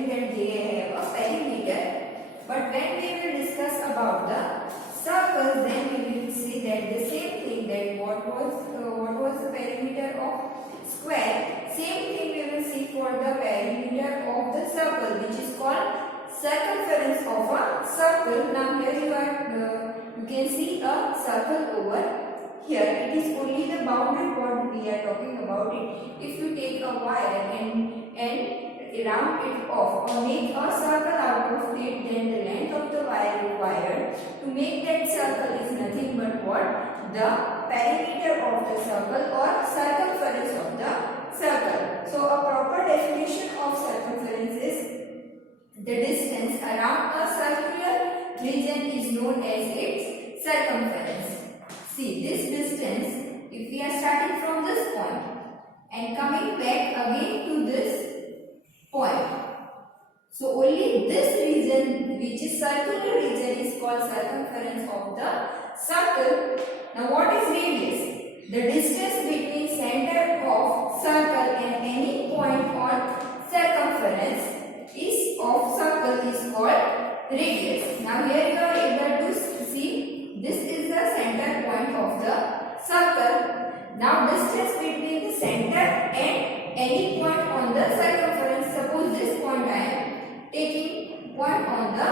understanding that they have a perimeter. But when we will discuss about the circles, then we will see that the same thing, that what was the perimeter of square, same thing we will see for the perimeter of the circle, which is called circumference of a circle. Now here you can see a circle over here. It is only the boundary what we are talking about it. If you take a wire and round it off or make a circle out of it, then the length of the wire required to make that circle is nothing but what? The perimeter of the circle or circumference of the circle. So a proper definition of circumference is the distance around a circular region is known as its circumference. See, this distance, if we are starting from this point and coming back again to this point, so only this region, which is circular region, is called circumference of the circle. Now what is radius? The distance between center of circle and any point on circumference of circle is called radius. Now here you are able to see this is the center point of the circle. Now distance between the center and any point on the circumference. Suppose this point I am taking point on the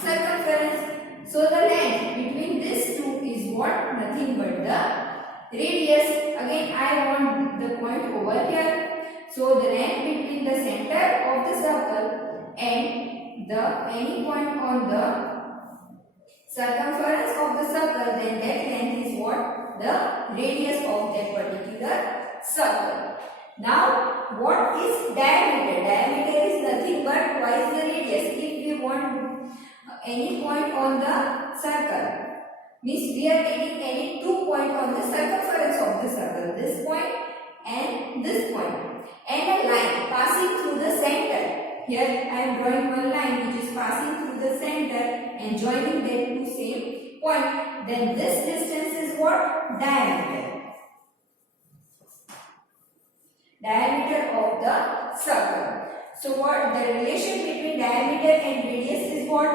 circumference. So the length between these two is what? Nothing but the radius. Again I want the point over here. So the length between the center of the circle and the any point on the circumference of the circle, then that length is what? The radius of that particular circle. Now what is diameter? Diameter is nothing but twice the radius. If we want any point on the circle, means we are taking any 2 points on the circumference of the circle, this point and this point, and a line passing through the center. Here I am drawing one line which is passing through the center and joining them to same point. Then this distance is what? Diameter. Diameter of the circle. So what the relation between diameter and radius is what?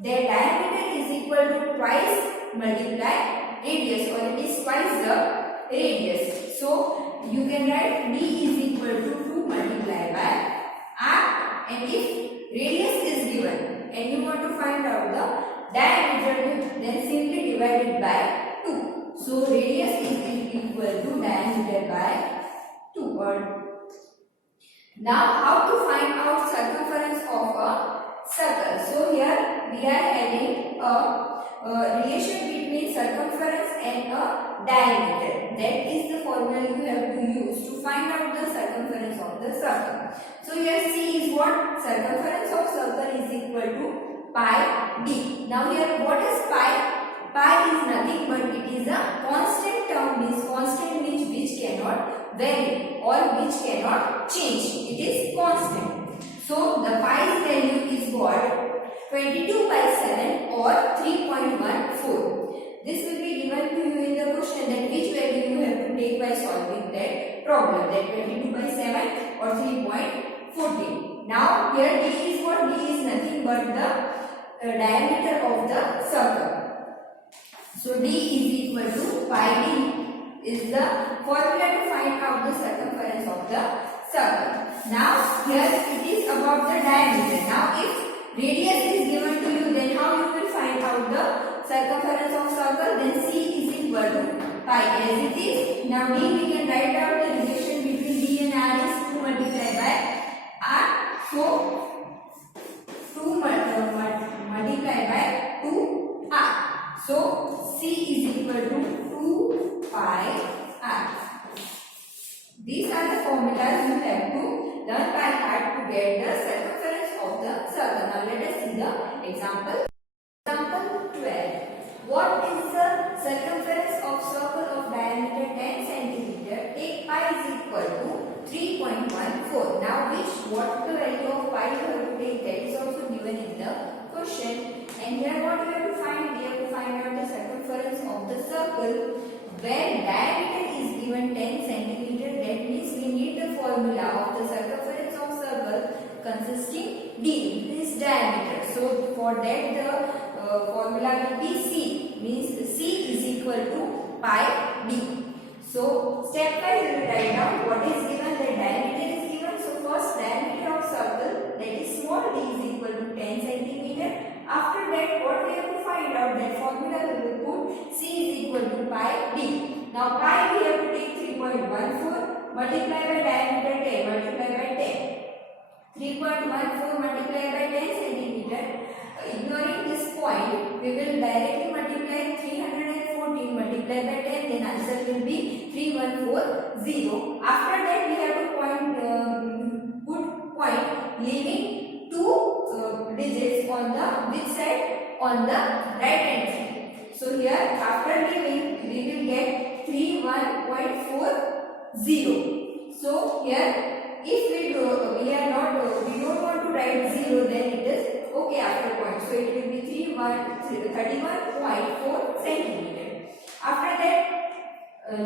Their diameter is equal to twice multiply radius, or it is twice the radius. So you can write d is equal to 2 multiplied by r, and if radius is given and you want to find out the diameter, then simply divide it by 2. So radius is equal to diameter by 2. Now how to find out circumference of a circle? So here we are having a relation between circumference and a diameter. That is the formula you have to use to find out the circumference of the circle. So here C is what? Circumference of circle is equal to pi d. Now here what is pi? Pi is nothing but it is a constant term. Means constant means which cannot vary or which cannot change. It is constant. So the pi's value is what? 22 by 7 or 3.14. This will be given to you in the question, that which value you have to take by solving that problem, that 22 by 7 or 3.14. Now here d is what? D is nothing but the diameter of the circle. So d is equal to pi d is the formula to find out the circumference of the circle. Now here it is about the diameter. Now if radius is given to you, then how you will find out the circumference of circle? Then C is equal to pi as it is. Now d we can write out the relation between d and r is 2 multiplied by r. So 2 multiplied by 2r. So C is equal to 2 pi r. These are the formulas you have to learn by heart to get the circumference of the circle. Now let us see the example. Example 12. What is the circumference of circle of diameter 10 cm? Take pi is equal to 3.14. Now what the value of pi you have to take, that is also given in the question. And here what we have to find? We have to find out the circumference of the circle. When diameter is given 10 cm, that means we need the formula of the circumference of circle, consisting D, is diameter. So for that the formula will be C, means C is equal to pi D. So stepwise we will write down what is given. The diameter is given. So first diameter of circle, that is small d, is equal to 10 centimeter. After that, what we have to find out, that formula we will put C is equal to pi D. Now pi we have to take 3.14 multiply by diameter 10 multiply by 10. 3.14 multiplied by 10 centimeter. Ignoring this point, we will directly multiply 314 multiplied by 10. Then answer will be 3140. After that, we have to put point leaving two digits on the which side? On the right hand side. So here, after leaving, we will get 31.40. So here, if we don't want to write 0, then it is okay after point. So it will be 31.4 centimeter. After that,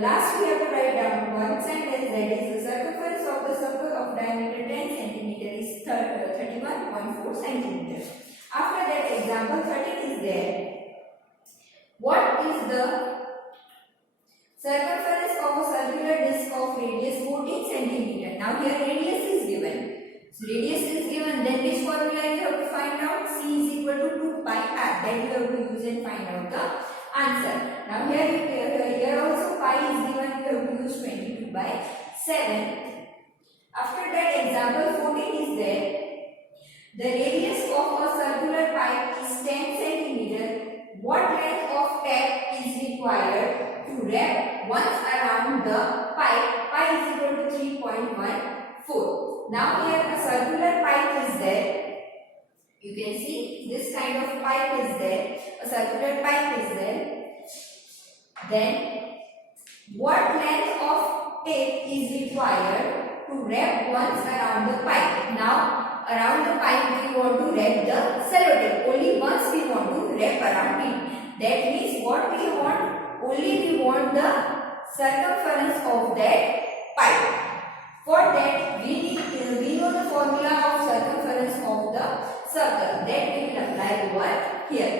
last we have to write down one sentence, that is the circumference of the circle of diameter 10 centimeter is 31.4 centimeter. After that, example 13 is there. What is the circumference of a circular disc of radius 14 centimeter? Now here radius is given. So radius is given, then which formula you have to find out? C is equal to 2 pi r. That you have to use and find out the answer. Now here also pi is given, you have to use 22 by 7. After that, example 14 is there. The radius of a circular pipe is 10 centimeter. What length of tape is required to wrap once around the pipe? Pi is equal to 3.14. Now here a circular pipe is there. You can see this kind of pipe is there. A circular pipe is there. Then what length of tape is required to wrap once around the pipe? Now around the pipe we want to wrap the sellotape. Only once we want to wrap around it. That means what we want? Only we want the circumference of that pipe. For that we know the formula of circumference of the circle. That we will apply over here.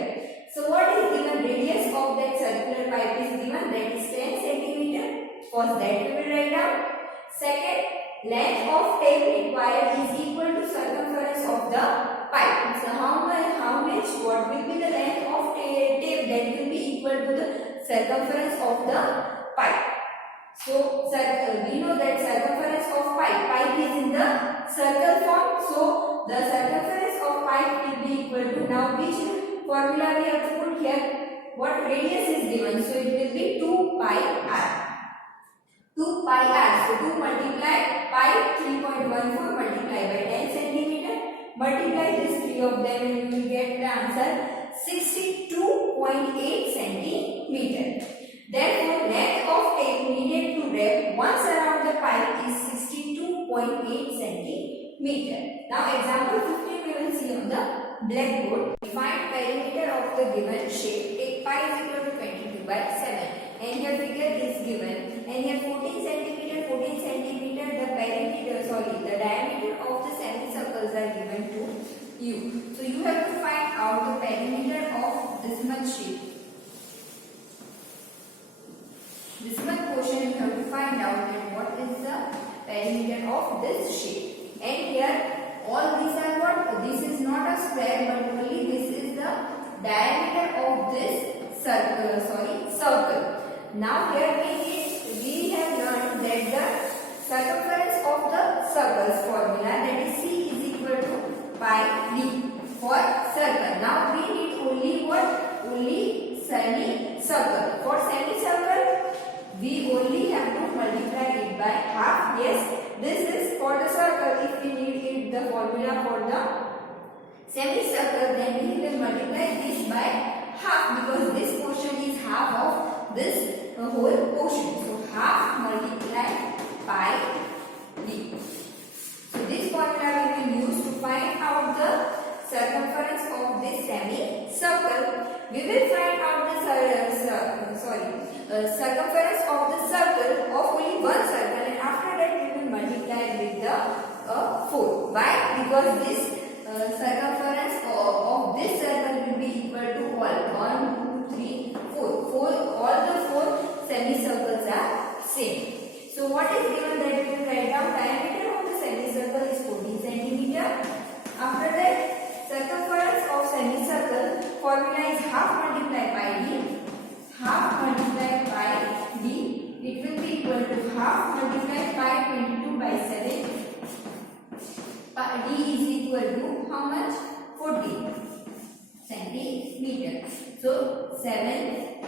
So what is given? Radius of that circular pipe is given, that is 10 centimeter. First that we will write down. Second, length of tape required is equal to circumference of the pipe. So how much? What will be the length of tape that will be equal to the circumference of the pipe? So we know that circumference of pipe is in the circle form. So the circumference of pipe will be equal to, now which formula we have to put here? What radius is given? So it will be 2 pi r. 2 pi r. So 2 multiply pi 3.14 multiply by 10 centimeter. Multiply these three of them and you will get the answer 62.8 centimeter. Therefore, length of tape needed to wrap once around the pipe is 62.8 centimeter. Now, example 15 we will see on the blackboard. Find perimeter of the given shape. Take pi is equal to 22 by 7. And here figure is given. And here 14 centimeter, the diameter of the semicircles are given to you. So you have to find out the perimeter of this much shape. This much portion you have to find out that what is the perimeter of this shape. And here all these are what? This is not a square but only this is the diameter of this circle. Now here we have learned that the circumference of the circle's formula, that is C is equal to pi d for circle. Now we need only what? Only semicircle. For semicircle we only have to multiply it by half. Yes, this is for the circle. If we need the formula for the semicircle, then we will multiply this by half because this portion is half of this whole portion. So half multiplied by d. So this formula we will use to find out the circumference of this semicircle. We will find out the circumference of the circle of only one circle, and after that we will multiply with the 4. why? Because this circumference of this circle will be equal to all 1, 2, 3, 4. All the 4 semicircles are same. So what is given that we will write down diameter of the semicircle is 14 centimeter. After that, circumference of semicircle formula is half multiplied by d. Half multiplied by d. It will be equal to half multiplied by 22 by 7. D is equal to how much? 40 centimeter. So 7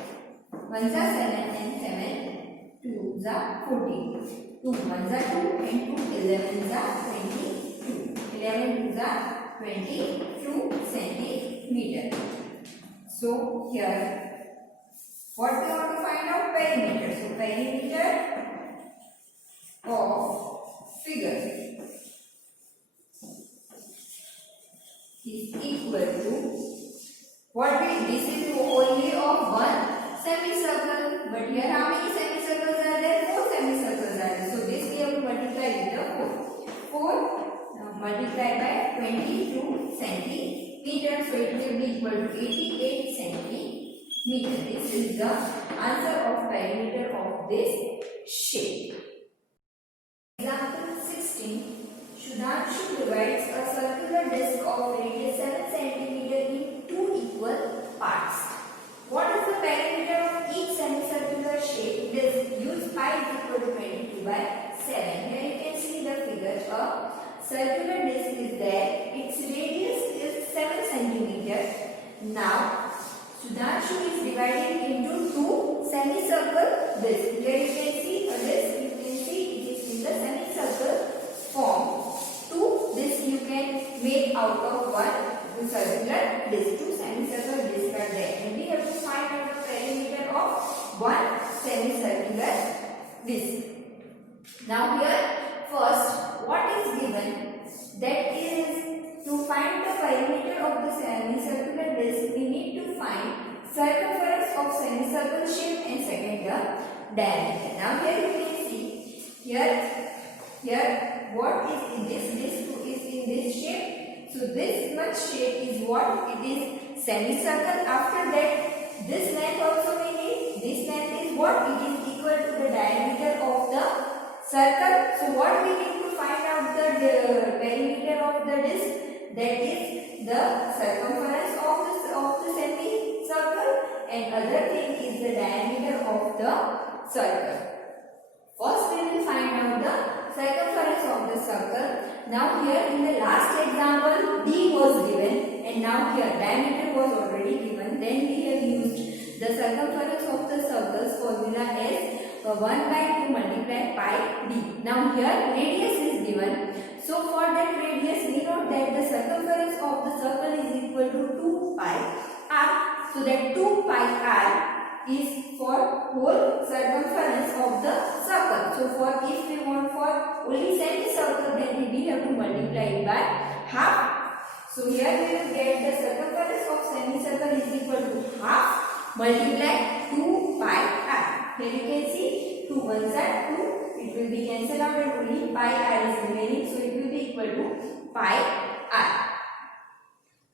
1s are 7 and 7 2s are 14. 2 1s are 2 and 2 11s are 22. 11 2s are 22 centimeter. So here what we want to find out? Perimeter. So perimeter of figure is equal to what this is only of one semicircle, but here how many semicircles are there? 4 semicircles are there. So this we have to multiply with the 4 multiplied by 22 centimeters. So it will be equal to 88 centimeters. This is the answer of perimeter of this shape. Example 16. Sudhanshu divides a circular disc of radius 7 cm in 2 equal parts. What is the perimeter of each semicircular shape disc? Use pi is equal to 22 by 7. Here you can see the figure. A circular disc is there. Its radius is 7 cm. Now, Sudhanshu is dividing into 2 semicircle discs. Here you can see a disc. You can see it is in the semicircle form. 2 discs you can make out of one circular disc. 2 semicircle discs are there. And we have to find out the perimeter of one semicircular disc. Now here first what is given, that is to find the perimeter of the semicircular disc we need to find circumference of semicircle shape and second the diameter. Now here you can see here what is in this disc is in this shape. So this much shape is what? It is semicircle. After that this length also we need. This length is what? It is equal to the diameter of the circle. So what we need to find out the perimeter of the disc, that is the circumference of the semicircle, and other thing is the diameter of the circle. First we will find out the circumference of the circle. Now here in the last example D was given and now here diameter was already given. Then we have used the circumference of the circle's formula as 1 by 2 multiplied by D. Now here radius is given. So for that radius we know that the circumference of the circle is equal to 2 pi r. So that 2 pi r is for whole circumference of the circle. So for if we want for only semicircle, then we have to multiply by half. So here we will get the circumference of semicircle is equal to half multiply 2 pi r. Here you can see 2 1s are 2. It will be cancelled out and only pi r is remaining. So it will be equal to pi r.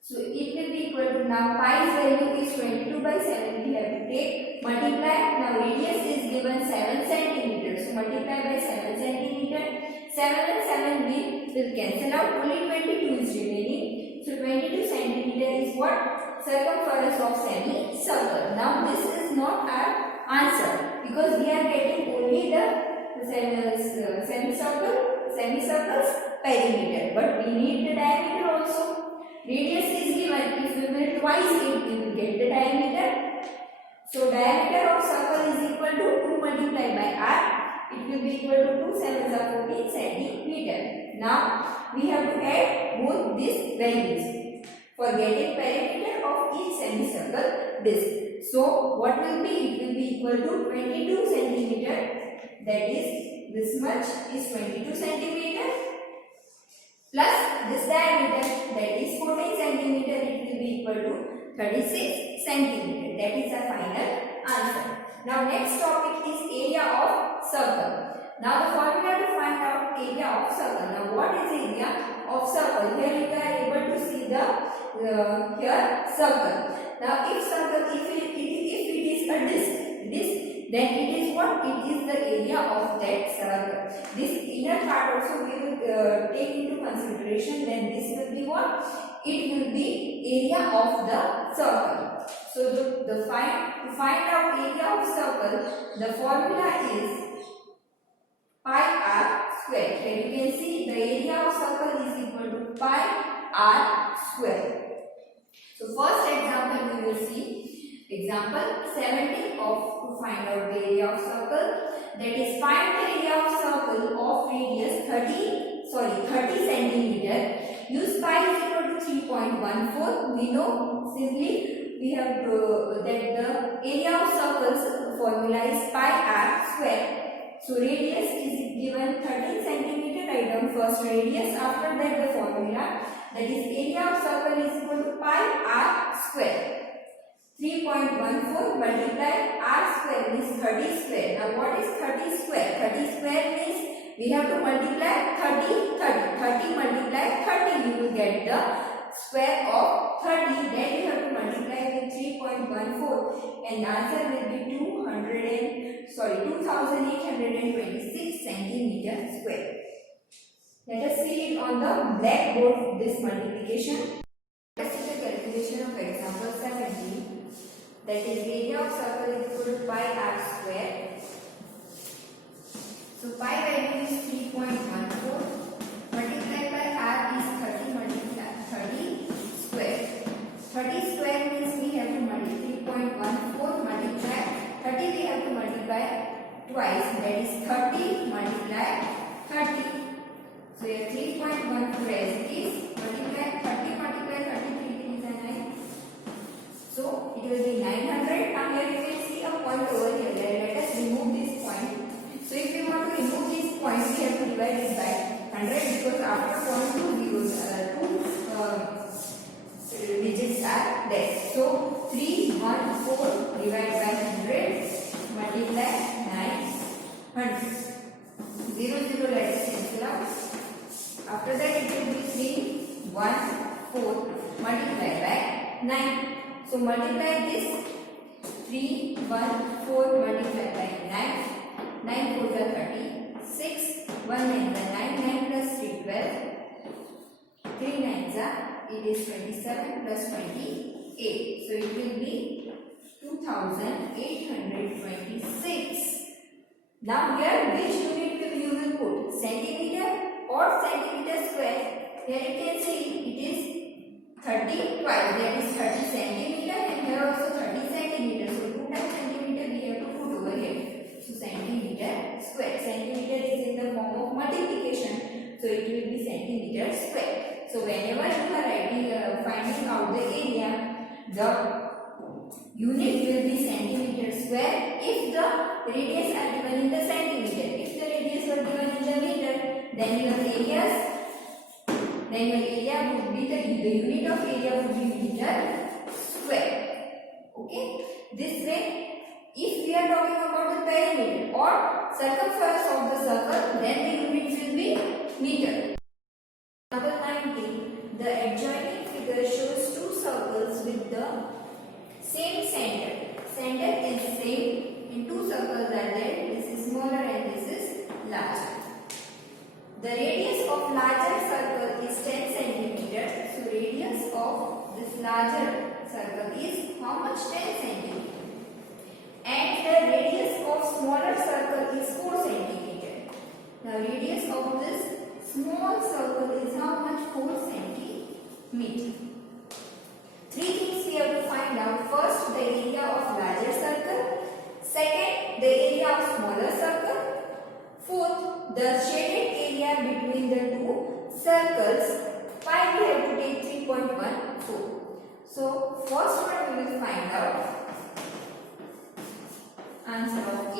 So it will be equal to, now pi's value is 22 by 7. We have to take multiply. Now radius is given 7 centimeters. So multiply by 7 centimeters. 7 and 7 will cancel out. Only 22 is remaining. So 22 centimeter is what? Circumference of semicircle. Now this is not our answer because we are getting only the semicircle's perimeter. But we need the diameter also. Radius is given. If we will twice it, we will get the diameter. So diameter of circle is equal to 2 multiplied by r. It will be equal to 2 7s are 14 centimeter. Now we have to add both these values for getting perimeter of each semicircle disc. So what will be? It will be equal to 22 centimeter. That is this much is 22 centimeter. Plus this diameter, that is 14 centimeter, it will be equal to 36 centimeter. That is our final answer. Now next topic is area of circle. Now the formula to find out area of circle. Now what is area? of circle. Here you are able to see the here circle. Now if circle, if it is a disc, then it is what? It is the area of that circle. This inner part also we will take into consideration. Then this will be what? It will be area of the circle. So to find out area of circle, the formula is pi r square. Here you can see the area of circle is equal to pi r square. So first example we will see example 17 to find out the area of circle. That is, find the area of circle of radius 30 centimeter. Use pi is equal to 3.14. We know simply we have that the area of circles formula is pi r square. So radius is given 13 centimeter. Write down first radius. After that the formula, that is area of circle is equal to pi r square. 3.14 multiply r square means 30 square. Now what is 30 square? 30 square means we have to multiply 30 multiply 30. You will get the square of 30. Then you have to multiply with 3.14 and the answer will be 2826 centimeter square. Let us see it on the blackboard, this multiplication. Let us see the calculation of example 17. That is, area of circle is equal to pi r square. So pi value is 3.14. Multiplied by r is 30 multiply 30 square. 30 square means we have to multiply 3.14 multiply 30. We have to multiply twice. That is 30 multiply 30. So here 3.14 as it is. Multiply 30 multiply 33 is a 9. So it will be 900. Now here you can see a point over here. Let us remove this point. So if we want to remove this point, we have to divide it by 100 because after point two digits are there. So 314 divided by 100 multiply 900. 0 let us cancel out. After that it will be 314 multiplied by 9. So multiply this 314 multiplied by 9. 9 4 are 30. 6 1 9 is 9. 9 plus 3 12. 3 9s are it is 27 plus 28. So it will be 2826. Now here which unit you will put? Centimeter or centimeter square? Here you can see it is 30 twice. That is 30 centimeter and here also 30 centimeter. So 2 times centimeter we have to put over here. So centimeter square. Centimeter is in the form of multiplication. So it will be centimeter square. So whenever you are writing finding out the area, the unit will be centimeter square if the radius are given in the centimeter. If the radius were given in the meter, then your area would be the unit of area would be meter square. Okay. This way, if we are talking about the perimeter or circumference of the circle, then the unit will be meter. Number 19. The adjoining figure shows two circles with the same center. Center is same in two circles are there. This is smaller and this is larger. The radius of larger circle is 10 centimeter. So radius of this larger circle is how much? 10 centimeter. And the radius of smaller circle is 4 centimeter. The radius of this small circle is how much? 4 centimeter. Three things we have to find out. First, the area of larger circle. Second, the area of smaller circle. Fourth, the shaded area between the two circles. Pi we have to take 3.14. So first one we will find out. Answer of A.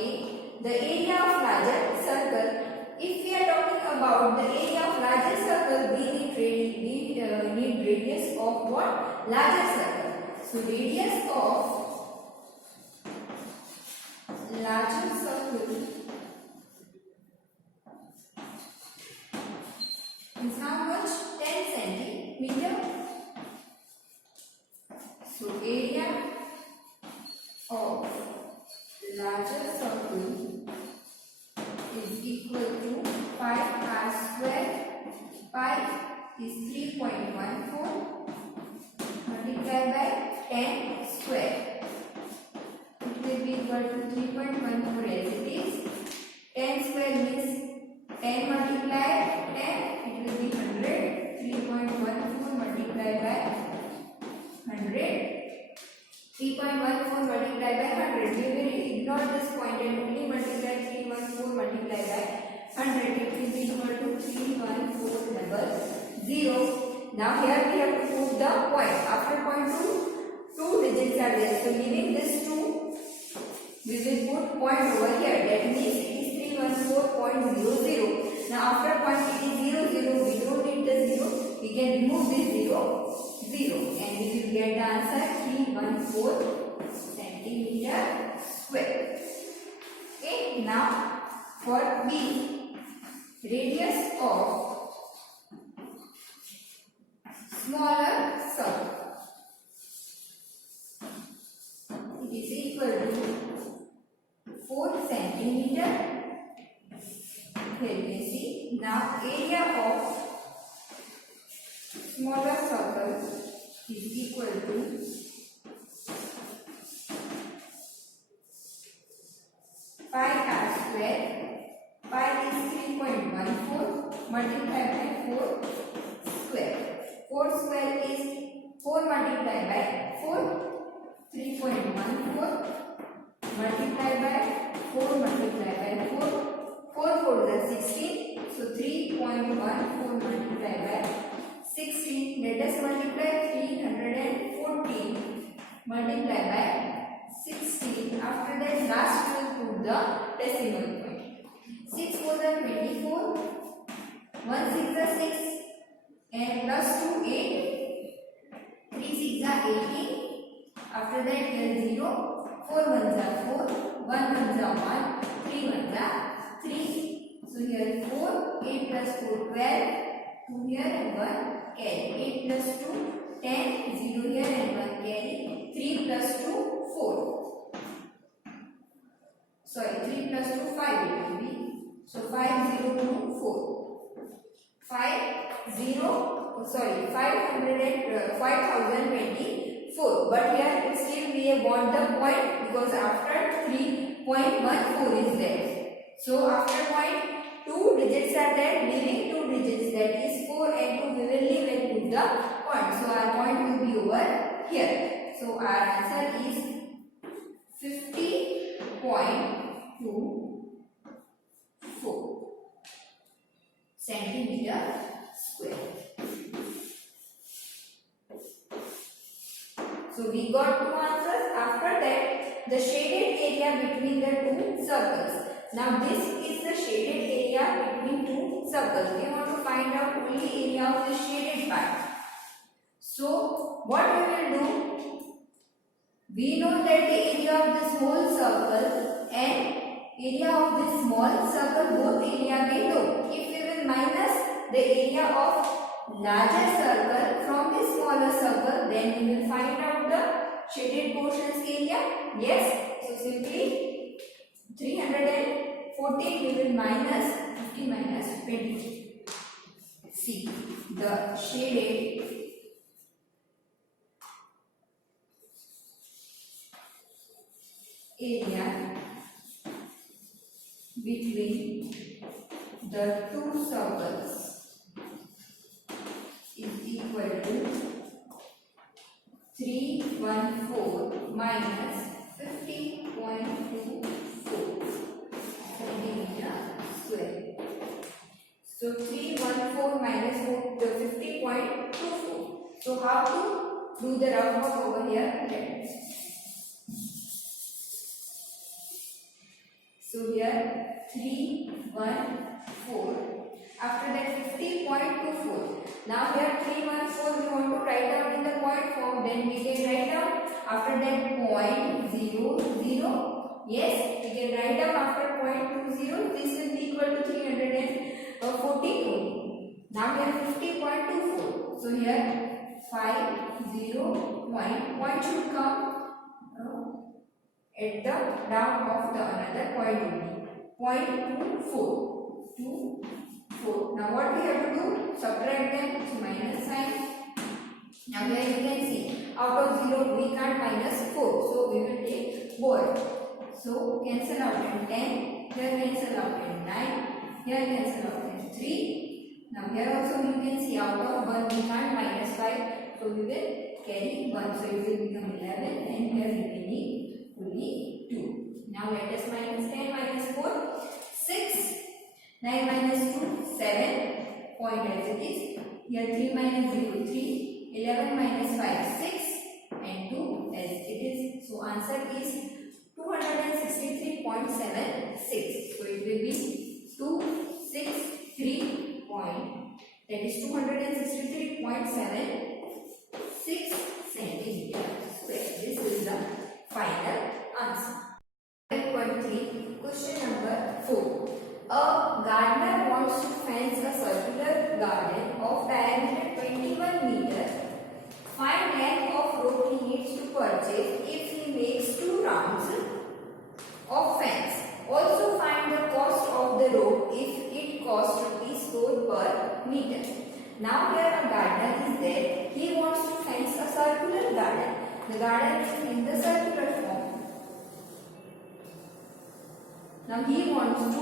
The area of larger circle. If we are talking about the area of larger circle, we need radius of what? Larger circle. So radius of larger circle is how much? So area of larger circle is equal to pi r square. Pi is 3.14 multiplied by 10 square. It will be equal to 3.14 as it is. 10 square means 10 multiplied 10, it will be 100. 3.14 multiplied by 100. 3.14 multiplied by 100. We will ignore this point and only multiply 314 multiplied by 100. It will be equal to 31400. Now here we have to put the point. After point 2 digits are there. So leaving this 2, we will put point over here. That means it is 314.00. Now after point it is 00. We don't need the 0. We can remove this 0. 0 and we will get the answer 314 centimeter square. Okay, now for B, radius of smaller circle, it is equal to 4 centimeter. Here you can see. Now area of smaller circle is equal to pi r square. Pi is 3.14 multiplied by 4 square. 4 square is 4 multiplied by 4. 3.14 multiplied by 4 multiplied by 4. 4 4 is 16. So 3.14 multiplied by 16. Let us multiply 314 multiplied by 16. After that, last we will put the decimal point. 6 4 are 24. 1 6 are 6. And plus 2 8. 3 6 are 18. After that, here 0. 4 1s are 4. 1 1s are 1. 3 1s are 3. So here 4. 8 plus 4 12. 2 here and 1 carry. 8 plus 2 10. 0 here and 1 carry. 3 plus 2 4. Sorry, 3 plus 2 5 it will be. So 5 0 2 4. 5 0 sorry 5024. But here still we want the point because after 3.14 is there. So after point 2 digits are there, leaving 2 digits, that is 4 and 2 we will leave and put the point. So our point will be over here. So our answer is 50.24 centimeter square. So we got 2 answers. After that, the shaded area between the 2 circles. Now this is the shaded area between 2 circles. We want to find out only area of the shaded part. So what we will do? We know that the area of this whole circle and area of this small circle, both area we know. If we will minus the area of larger circle from the smaller circle, then we will find out the shaded portions area. Yes. So simply 314 we will minus 50 minus 20. See the shaded area between the 2 circles is equal to 314 minus 50.24 centimeter square. So 314 minus 50.24. So how to do the round off over here? So here 314. After that 50.24. Now here 314 we want to write down in the point form. Then we can write down after that 0.00. Yes, we can write down after 0.20. This will be equal to 314. Now we have 50.24. So here 50 point should at the down of the another point will be 0.24. Now what we have to do? Subtract them. So minus sign. Now here you can see out of 0 we can't minus 4. So we will take board. So cancel out in 10. Here cancel out in 9. Here cancel out in 3. Now here also you can see out of 1 we can't minus 5. So we will carry 1. So it will become 11 and here remaining only 2. Now let us minus 10 minus 4. 6. 9 minus 2. 7. Point as it is. Here 3 minus 0. 3. 11 minus 5. 6. And 2 as it is. So answer is 263.76. So it will be 263 point. That is 263.76 centimeters. So this is the final answer. 3. Question number 4. A gardener wants to fence a circular garden of diameter 21 meter. Find length of rope he needs to purchase if he makes 2 rounds of fence. Also find the cost of the rope if it costs ₹4 per meter. Now here a gardener is there. He wants to fence a circular garden. The garden is in the circular form. Now he wants to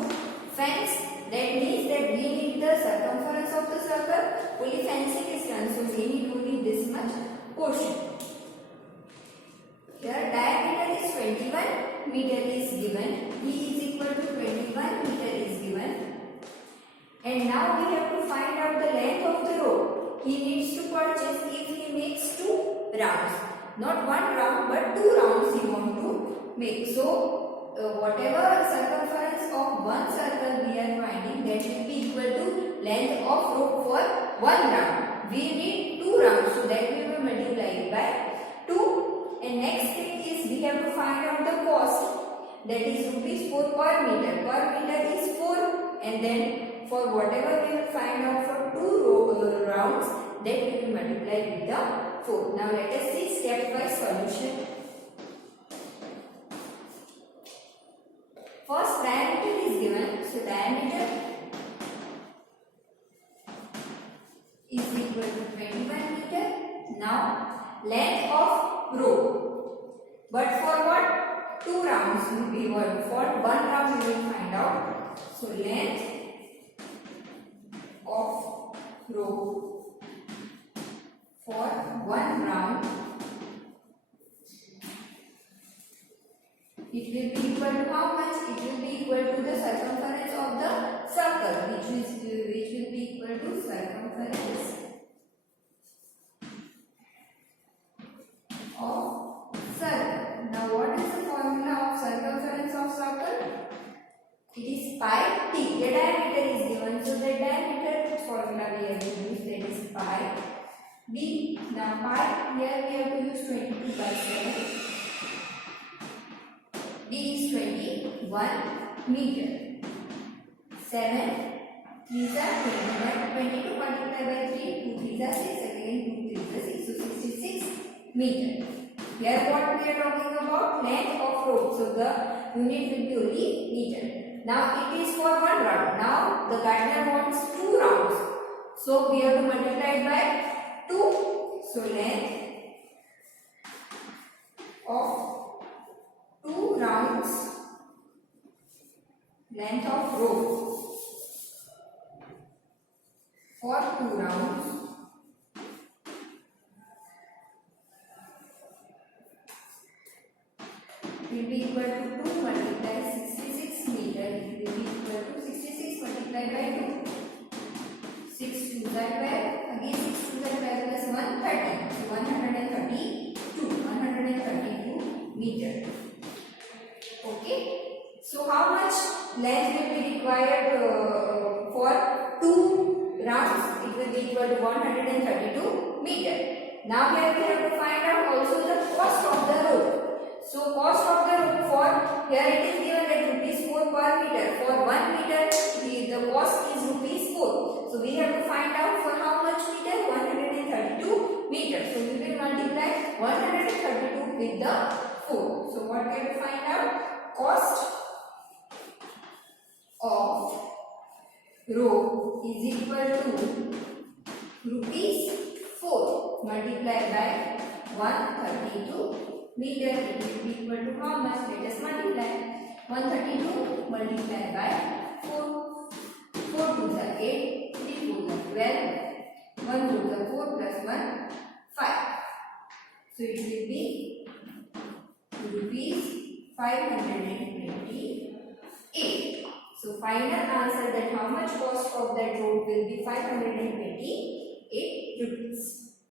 fence. That means that we need the circumference of the circle. Only fencing is done. So we need only this much portion. Here diameter is 21 meter is given. D is equal to 21 meter is given. And now we have to find out the length of the rope he needs to purchase if he makes 2 rounds. Not 1 round but 2 rounds he wants to make. So whatever circumference of one circle we are finding, that will be equal to length of rope for 1 round. We need 2 rounds, so that we will multiply it by 2. And next thing is we have to find out the cost. That is ₹4 per meter. Per meter is 4, and then for whatever we will find out for 2 rounds, that we will multiply with the 4. Now let us see stepwise solution. First diameter is given. So diameter is equal to 21 meter. Now length of rope. But for what? 2 rounds we will. For 1 round we will find out. So length of rope for 1 round, it will be equal to how much? It will be equal to the circumference of the circle, which will be equal to circumference of circle. Now what is the formula of circumference of circle? It is pi t. The diameter is given, so the diameter formula we have to use, that is pi d. Now pi, here we have to use 22 by 7. D is 21 meter. 7 3s are 21. 22 multiplied by 3, 2 3s are 6, again 2 3s are 6, so 66 meter. Here what we are talking about? Length of rope. So the unit will be only meter. Now it is for 1 round. Now the gardener wants 2 rounds. So we have to multiply it by 2. So length of 2 rounds, length of rope for 2 rounds will be equal to 2 multiplied 66 meter. It will be equal to 66 multiplied by 2. 6 2s are 12. Again 6 2s are 12 plus 130. So 132 meter. Okay. So how much length will be required for 2 rounds? It will be equal to 132 meter. Now here we have to find out also the cost of the rope. So cost of the rope for, here it is given that ₹4 per meter. For 1 meter the cost is ₹4. So we have to find out for how much meter? 132 meter. So we will multiply 132 with the 4. what we have to find out? Cost of row is equal to rupees 4 multiplied by 132 meter. It will be equal to how much? Let us multiply. 132 multiplied by 4. 4 to the 8, 3 to the 12, 1 to the 4 plus 1, 5. So it will be rupees 528. So final answer that how much cost of that road will be 528.